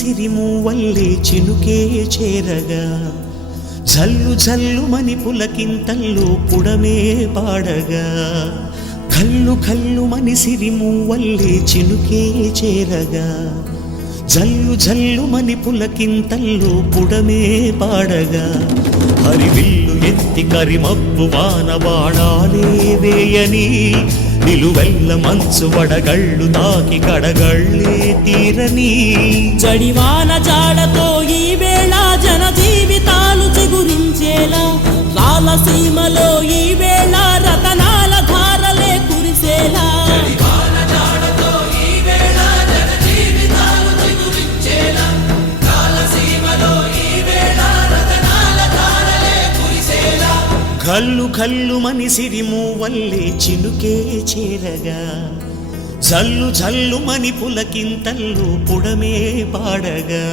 సిరిమూవల్లే చినుకే చేరగా జల్లు జల్లుమని పులకింతల్లో పుడమే పాడగా కల్లు కల్లుమని సిరిమూవల్లే చినుకే చేరగా జల్లు జల్లుమని పులకింతల్లో పుడమే పాడగా హరివిల్లు ఎత్తి కరిమబ్బు వాన బాణాలే వేయని నిలువెల్ల మంచు వడగళ్ళు తాకి కడగళ్ళే తీరని జడివాన జాడతో ఈ వేళ జన జీవితాలు చిగురించేలా రాలసీమలో ఈ వేళ రతనాల ధారలే కురిసేలా కల్లు కల్లుమని సిరిమూవల్లే చినుకే చేరగా జల్లు జల్లుమని పులకింతల్లో పుడమే పాడగా